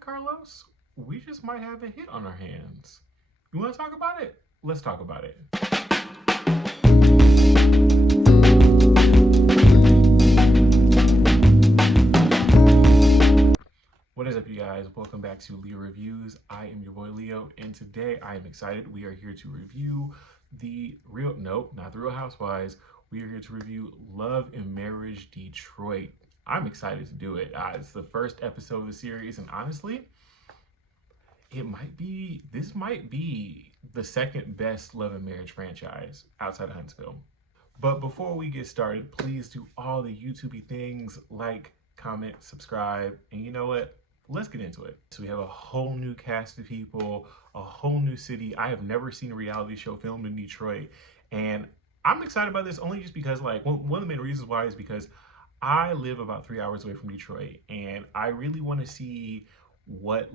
Carlos, we just might have a hit on our hands. You want to talk about it? Let's talk about it. What is up, you guys? Welcome back to Leo Reviews. I am your boy Leo, and today I am excited. We are here to review not the Real Housewives. We are here to review Love and Marriage Detroit. I'm excited to do it. It's the first episode of the series, and honestly, this might be the second best Love and Marriage franchise outside of Huntsville. But before we get started, please do all the YouTubey things, like, comment, subscribe, and you know what? Let's get into it. So we have a whole new cast of people, a whole new city. I have never seen a reality show filmed in Detroit, and I'm excited about this only just because, like, one of the main reasons why is because I live about 3 hours away from Detroit, and I really want to see what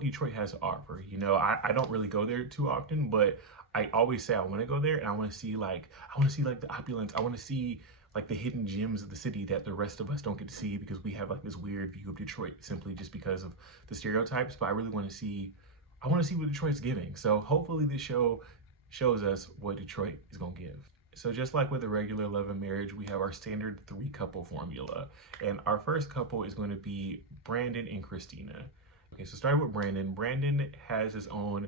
Detroit has to offer. You know, I don't really go there too often, but I always say I want to go there, and I want to see like the opulence. I want to see like the hidden gems of the city that the rest of us don't get to see because we have like this weird view of Detroit simply just because of the stereotypes. But I really want to see, what Detroit's giving. So hopefully this show shows us what Detroit is gonna give. So just like with a regular Love and Marriage, we have our standard 3-couple formula. And our first couple is going to be Brandon and Christina. Okay, so starting with Brandon. Brandon has his own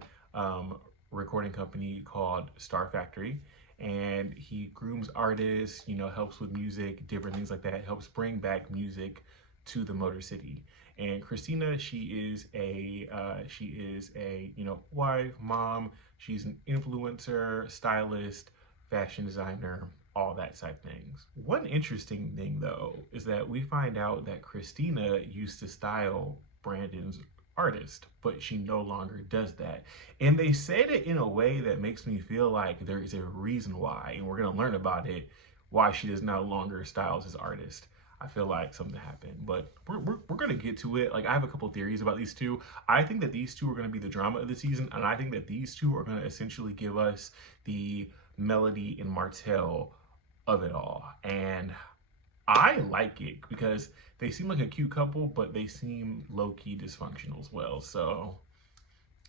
recording company called Star Factory. And he grooms artists, you know, helps with music, different things like that, helps bring back music to the Motor City. And Christina, she is a wife, mom. She's an influencer, stylist, fashion designer, all that type of things. One interesting thing though is that we find out that Christina used to style Brandon's artist, but she no longer does that. And they said it in a way that makes me feel like there is a reason why, and we're gonna learn about it, why she does no longer styles his artist. I feel like something happened, but we're gonna get to it. Like, I have a couple theories about these two. I think that these two are gonna be the drama of the season, and I think that these two are gonna essentially give us the Melody and Martell of it all. And I like it because they seem like a cute couple, but they seem low-key dysfunctional as well. So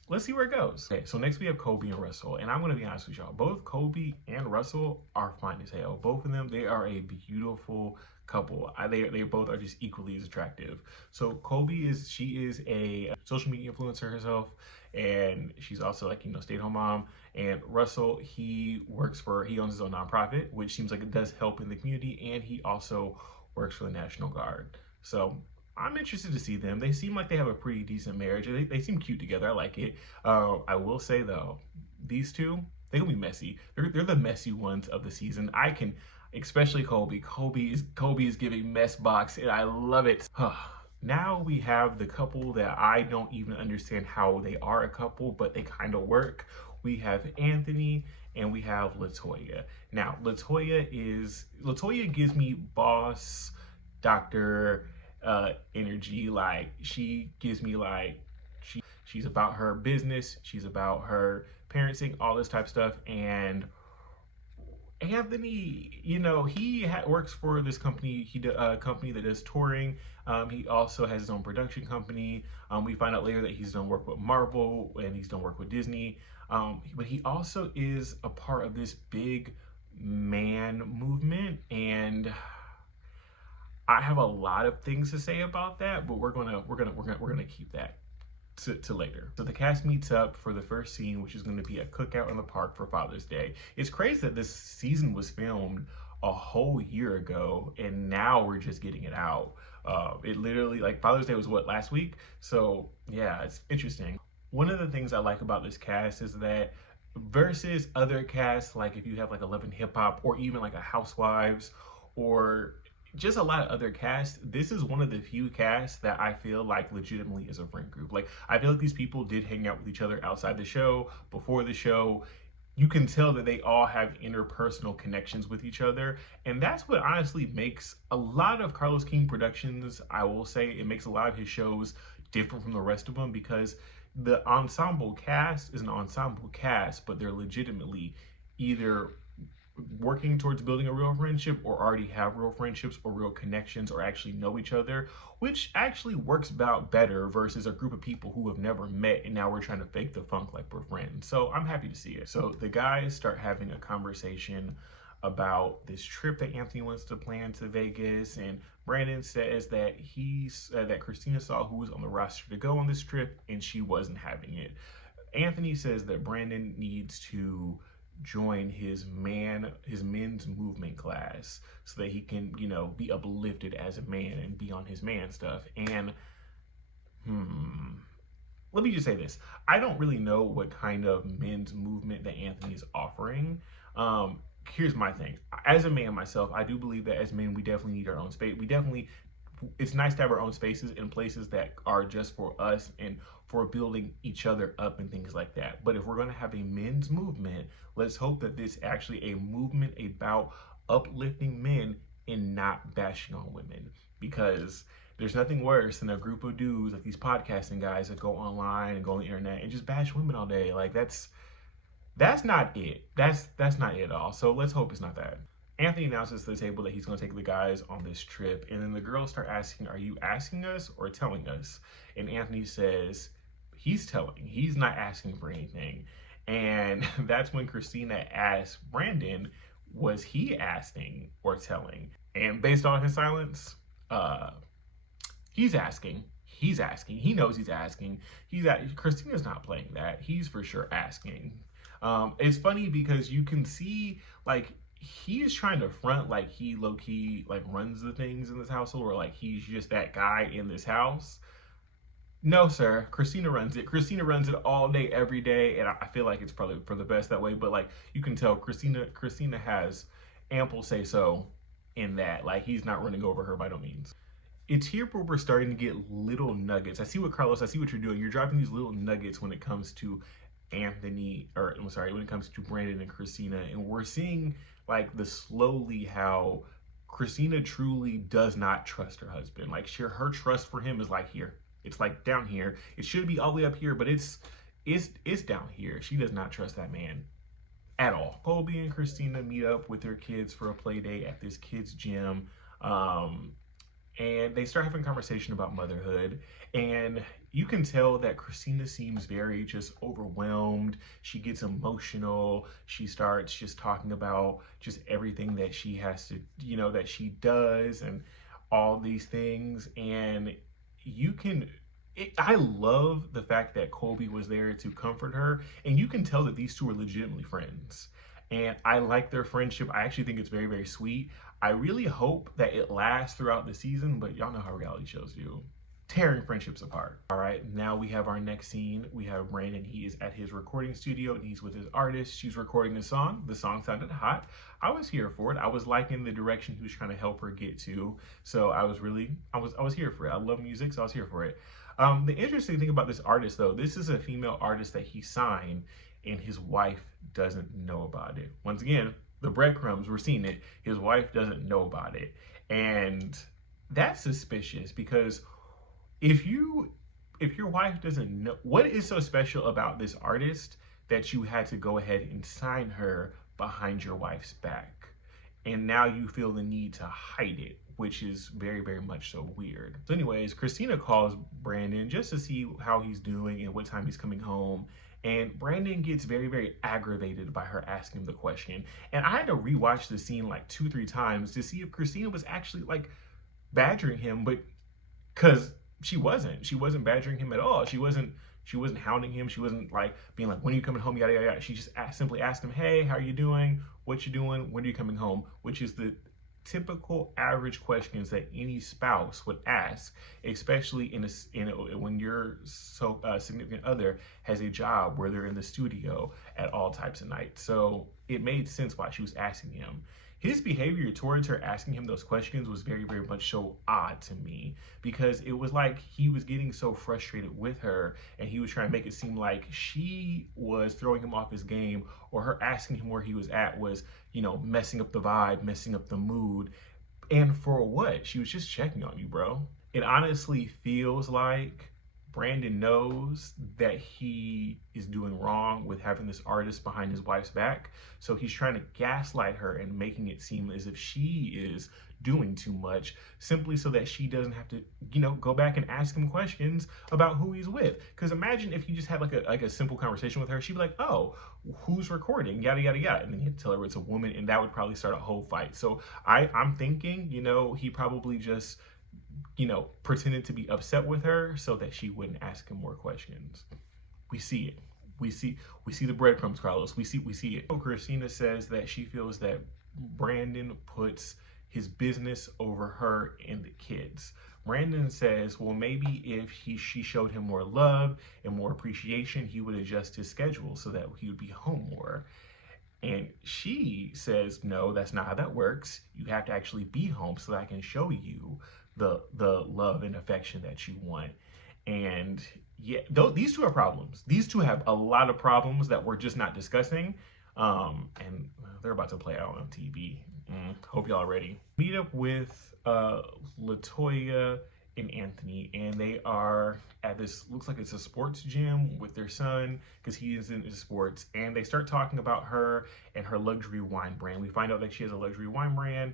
let's see where it goes. Okay, so next we have Colby and Russell. And I'm going to be honest with y'all. Both Colby and Russell are fine as hell. Both of them, they are a beautiful couple. They both are just equally as attractive. So Colby she is a social media influencer herself, and she's also like, you know, stay-at-home mom. And Russell, he owns his own nonprofit, which seems like it does help in the community, and he also works for the National Guard. So I'm interested to see them. They seem like they have a pretty decent marriage. They seem cute together. I like it. I will say though, these two, they're gonna be messy. They're the messy ones of the season. Especially Colby. Colby is giving mess box, and I love it. Now we have the couple that I don't even understand how they are a couple, but they kind of work. We have Anthony and we have Latoya. Now, Latoya gives me boss, doctor energy. Like, she gives me like, she's about her business, she's about her parenting, all this type of stuff. And Anthony, you know, he works for this company. A company that does touring. He also has his own production company. We find out later that he's done work with Marvel and he's done work with Disney. But he also is a part of this big man movement, and I have a lot of things to say about that. But we're gonna keep that to later. So the cast meets up for the first scene, which is going to be a cookout in the park for Father's Day. It's crazy that this season was filmed a whole year ago, and now we're just getting it out. It literally, like, Father's Day was what, last week? So yeah, it's interesting. One of the things I like about this cast is that versus other casts, like if you have like a Love and Hip Hop or even like a Housewives or just a lot of other casts, this is one of the few casts that I feel like legitimately is a friend group. Like, I feel like these people did hang out with each other outside the show, before the show. You can tell that they all have interpersonal connections with each other. And that's what honestly makes a lot of Carlos King Productions, I will say, it makes a lot of his shows different from the rest of them, because the ensemble cast is an ensemble cast, but they're legitimately either working towards building a real friendship, or already have real friendships or real connections, or actually know each other, which actually works about better versus a group of people who have never met and now we're trying to fake the funk like we're friends. So I'm happy to see it. So the guys start having a conversation about this trip that Anthony wants to plan to Vegas, and Brandon says that that Christina saw who was on the roster to go on this trip and she wasn't having it. Anthony says that Brandon needs to join his men's movement class so that he can, be uplifted as a man and be on his man stuff. And let me just say this. I don't really know what kind of men's movement that Anthony is offering. Here's my thing. As a man myself, I do believe that as men, we definitely need our own space. It's nice to have our own spaces and places that are just for us and for building each other up and things like that. But if we're going to have a men's movement, let's hope that this actually a movement about uplifting men and not bashing on women, because there's nothing worse than a group of dudes like these podcasting guys that go online and go on the internet and just bash women all day. Like that's not it. That's not it at all. So let's hope it's not that. Anthony announces to the table that he's going to take the guys on this trip, and then the girls start asking, are you asking us or telling us? And Anthony says he's telling. He's not asking for anything. And that's when Christina asks Brandon, was he asking or telling? And based on his silence, he's asking. He's asking. He knows he's asking. Christina's not playing that. He's for sure asking. It's funny because you can see, like, he is trying to front like he low-key like runs the things in this household, or like he's just that guy in this house. No, sir. Christina runs it. Christina runs it all day, every day, and I feel like it's probably for the best that way. But like you can tell, Christina has ample say-so in that. Like he's not running over her by no means. It's here where we're starting to get little nuggets. I see what you're doing. You're dropping these little nuggets when it comes to when it comes to Brandon and Christina, and we're seeing like slowly how Christina truly does not trust her husband. Like her trust for him is like here. It's like down here. It should be all the way up here, but it's down here. She does not trust that man at all. Colby and Christina meet up with their kids for a play day at this kids gym. And they start having a conversation about motherhood, and you can tell that Christina seems very just overwhelmed. She gets emotional. She starts just talking about just everything that she has to, that she does and all these things. And I love the fact that Colby was there to comfort her, and you can tell that these two are legitimately friends. And I like their friendship. I actually think it's very, very sweet. I really hope that it lasts throughout the season, but y'all know how reality shows do. Tearing friendships apart. All right, now we have our next scene. We have Brandon. He is at his recording studio and he's with his artist. She's recording a song. The song sounded hot. I was here for it. I was liking the direction he was trying to help her get to. So I was here for it. I love music, so I was here for it. The interesting thing about this artist though, this is a female artist that he signed, and his wife doesn't know about it. Once again, the breadcrumbs, we're seeing it. His wife doesn't know about it. And that's suspicious, because if your wife doesn't know, what is so special about this artist that you had to go ahead and sign her behind your wife's back? And now you feel the need to hide it, which is very, very much so weird. So anyways, Christina calls Brandon just to see how he's doing and what time he's coming home. And Brandon gets very, very aggravated by her asking him the question. And I had to rewatch the scene like 2-3 times to see if Christina was actually like badgering him, but because she wasn't badgering him at all. She wasn't hounding him. She wasn't like being like, when are you coming home? Yada, yada, yada. She just simply asked him, hey, how are you doing? What you doing? When are you coming home? Which is the typical average questions that any spouse would ask, especially when your significant other has a job where they're in the studio at all types of nights. So it made sense why she was asking him. His behavior towards her asking him those questions was very, very much so odd to me, because it was like he was getting so frustrated with her and he was trying to make it seem like she was throwing him off his game, or her asking him where he was at was, messing up the vibe, messing up the mood. And for what? She was just checking on you, bro. It honestly feels like Brandon knows that he is doing wrong with having this artist behind his wife's back. So he's trying to gaslight her and making it seem as if she is doing too much, simply so that she doesn't have to, go back and ask him questions about who he's with. Because imagine if you just had like a simple conversation with her, she'd be like, oh, who's recording, yada yada yada, and then you have to tell her it's a woman, and that would probably start a whole fight. So I'm thinking, he probably just pretended to be upset with her so that she wouldn't ask him more questions. We see it. We see the breadcrumbs, Carlos. We see it. Christina says that she feels that Brandon puts his business over her and the kids. Brandon says, well, maybe if she showed him more love and more appreciation, he would adjust his schedule so that he would be home more. And she says, no, that's not how that works. You have to actually be home so that I can show you the love and affection that you want. And yeah, these two are problems. These two have a lot of problems that we're just not discussing. And they're about to play out on TV. Hope y'all are ready. Meet up with Latoya and Anthony, and they are at this, looks like it's a sports gym with their son, because he is into sports, and they start talking about her and her luxury wine brand. We find out that she has a luxury wine brand.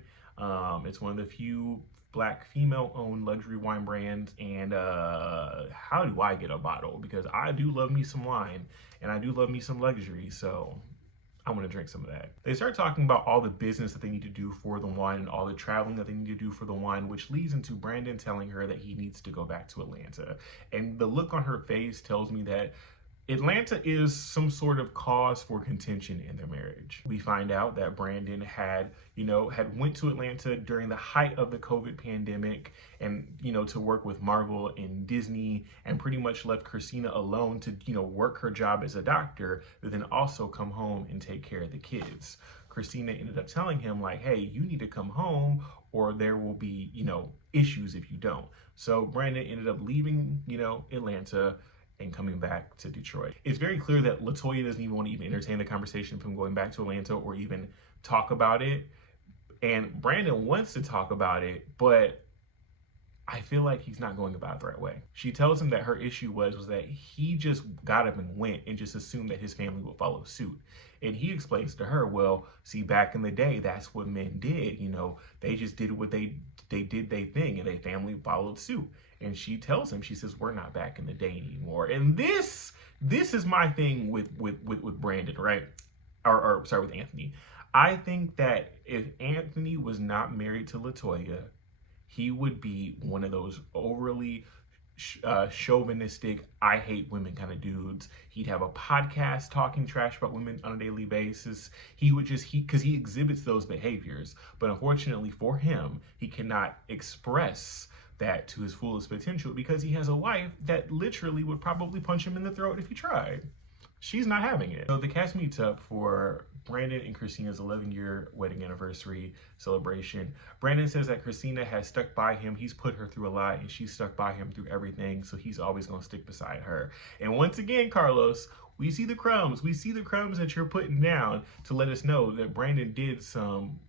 It's one of the few Black female-owned luxury wine brands, and how do I get a bottle? Because I do love me some wine, and I do love me some luxury, so I want to drink some of that. They start talking about all the business that they need to do for the wine and all the traveling that they need to do for the wine, which leads into Brandon telling her that he needs to go back to Atlanta. And the look on her face tells me that Atlanta is some sort of cause for contention in their marriage. We find out that Brandon had went to Atlanta during the height of the COVID pandemic and, to work with Marvel and Disney, and pretty much left Christina alone to, work her job as a doctor, but then also come home and take care of the kids. Christina ended up telling him, like, hey, you need to come home or there will be, issues if you don't. So Brandon ended up leaving, Atlanta and coming back to Detroit. It's very clear that Latoya doesn't even want to even entertain the conversation of him going back to Atlanta or even talk about it. And Brandon wants to talk about it, but I feel like he's not going about it the right way. She tells him that her issue was that he just got up and went and just assumed that his family would follow suit. And he explains to her, well, see, back in the day, that's what men did. They just did what they did their thing, and their family followed suit. And she tells him, she says, we're not back in the day anymore. And this is my thing with Brandon, right? Or sorry, with Anthony. I think that if Anthony was not married to Latoya, he would be one of those overly chauvinistic, I hate women kind of dudes. He'd have a podcast talking trash about women on a daily basis. He would because he exhibits those behaviors. But unfortunately for him, he cannot express that to his fullest potential because he has a wife that literally would probably punch him in the throat if he tried. She's not having it. So the cast meets up for Brandon and Christina's 11-year wedding anniversary celebration. Brandon says that Christina has stuck by him. He's put her through a lot, and she's stuck by him through everything, so he's always going to stick beside her. And once again, Carlos, we see the crumbs. We see the crumbs that you're putting down to let us know that Brandon did some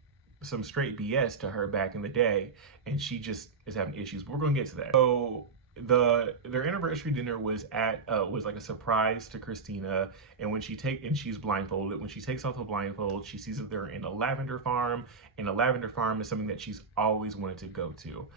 straight BS to her back in the day, and she just is having issues. But we're going to get to that. So their anniversary dinner was like a surprise to Christina, and she's blindfolded. When she takes off the blindfold, she sees that they're in a lavender farm, and a lavender farm is something that she's always wanted to go to.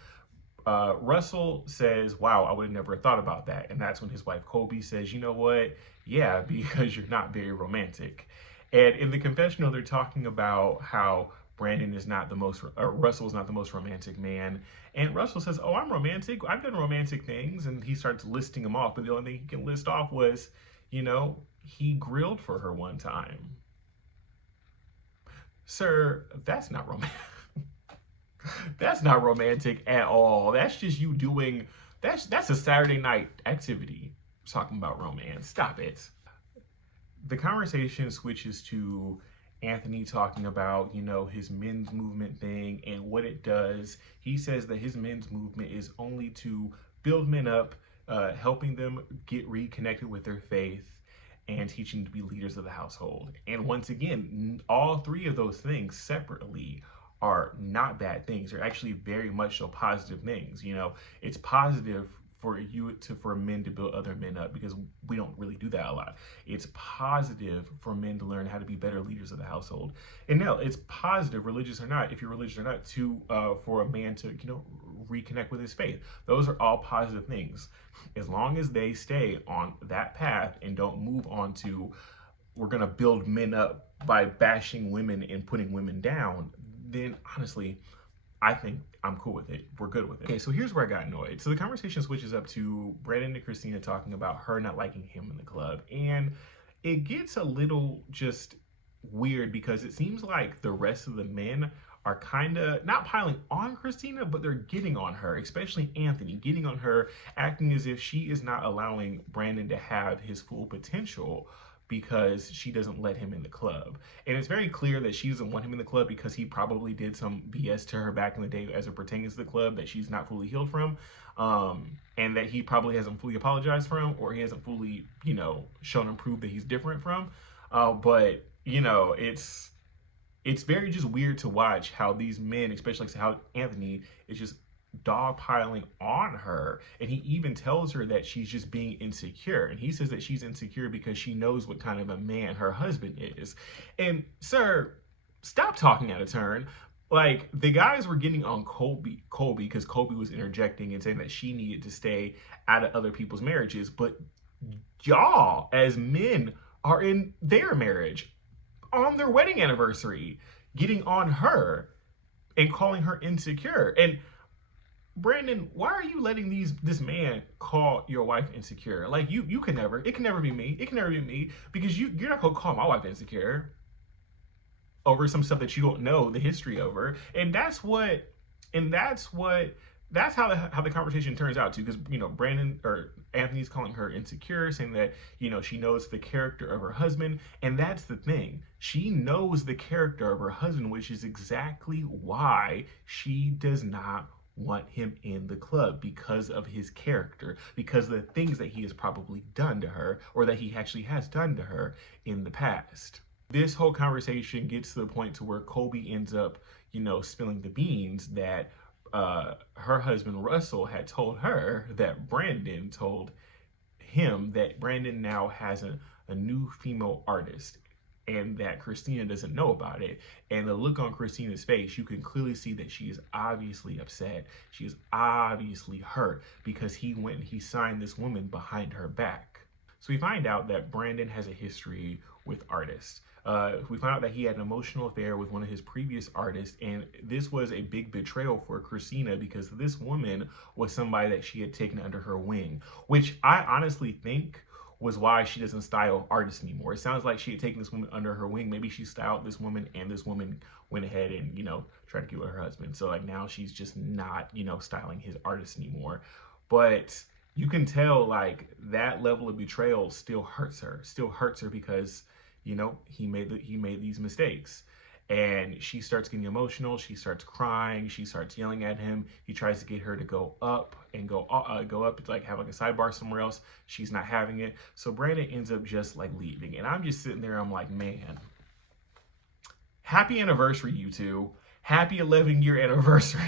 Russell says, wow, I would have never thought about that. And that's when his wife Colby says, you know what? Yeah, because you're not very romantic. And in the confessional, they're talking about how Brandon is not the most, or Russell is not the most romantic man. And Russell says, oh, I'm romantic. I've done romantic things. And he starts listing them off. But the only thing he can list off was, he grilled for her one time. Sir, that's not romantic. That's not romantic at all. That's just you doing, that's a Saturday night activity. Talking about romance. Stop it. The conversation switches to Anthony talking about, his men's movement thing and what it does. He says that his men's movement is only to build men up, helping them get reconnected with their faith and teaching them to be leaders of the household. And once again, all three of those things separately are not bad things. They're actually very much so positive things. It's positive for men to build other men up, because we don't really do that a lot. It's positive for men to learn how to be better leaders of the household. And no, it's positive, religious or not, if you're religious or not, to for a man to, reconnect with his faith. Those are all positive things, as long as they stay on that path and don't move on to, we're gonna build men up by bashing women and putting women down. Then honestly, I think I'm cool with it. We're good with it. Okay, so here's where I got annoyed. So the conversation switches up to Brandon and Christina talking about her not liking him in the club. And it gets a little just weird, because it seems like the rest of the men are kind of not piling on Christina, but they're getting on her, especially Anthony, getting on her, acting as if she is not allowing Brandon to have his full potential because she doesn't let him in the club. And it's very clear that she doesn't want him in the club because he probably did some BS to her back in the day as it pertains to the club that she's not fully healed from, and that he probably hasn't fully apologized from, or he hasn't fully, shown and proved that he's different from. But it's very just weird to watch how these men, especially like how Anthony is just dogpiling on her, and he even tells her that she's just being insecure, and he says that she's insecure because she knows what kind of a man her husband is. And sir, stop talking out of turn. Like, the guys were getting on Colby because Colby was interjecting and saying that she needed to stay out of other people's marriages, but y'all as men are in their marriage on their wedding anniversary, getting on her and calling her insecure. And Brandon, why are you letting this man call your wife insecure? Like, it can never be me. It can never be me, because you're not gonna call my wife insecure over some stuff that you don't know the history over. And that's how the conversation turns out to, because Brandon or Anthony's calling her insecure, saying that she knows the character of her husband. And that's the thing, she knows the character of her husband, which is exactly why she does not want him in the club, because of his character, because of the things that he has probably done to her, or that he actually has done to her in the past. This whole conversation gets to the point to where Colby ends up, spilling the beans that her husband Russell had told her that Brandon told him that Brandon now has a new female artist, and that Christina doesn't know about it. And the look on Christina's face, you can clearly see that she is obviously upset. She is obviously hurt, because he went and he signed this woman behind her back. So we find out that Brandon has a history with artists. We found out that he had an emotional affair with one of his previous artists, and this was a big betrayal for Christina, because this woman was somebody that she had taken under her wing, which I honestly think was why she doesn't style artists anymore. It sounds like she had taken this woman under her wing. Maybe she styled this woman, and this woman went ahead and, tried to get with her husband. So like now she's just not, styling his artists anymore. But you can tell like that level of betrayal still hurts her because, he made these mistakes. And she starts getting emotional. She starts crying. She starts yelling at him. He tries to get her to go up, it's like have like a sidebar somewhere else. She's not having it. So Brandon ends up just like leaving. And I'm just sitting there. I'm like, man, happy anniversary, you two. Happy 11-year anniversary.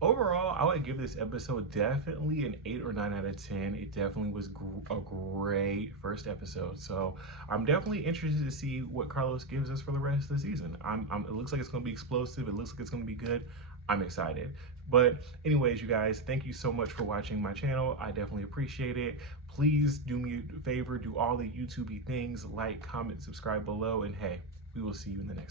Overall, I would give this episode definitely an 8 or 9 out of 10. It definitely was a great first episode. So I'm definitely interested to see what Carlos gives us for the rest of the season. It looks like it's going to be explosive. It looks like it's going to be good. I'm excited. But anyways, you guys, thank you so much for watching my channel. I definitely appreciate it. Please do me a favor, do all the YouTube-y things, like, comment, subscribe below, and hey, we will see you in the next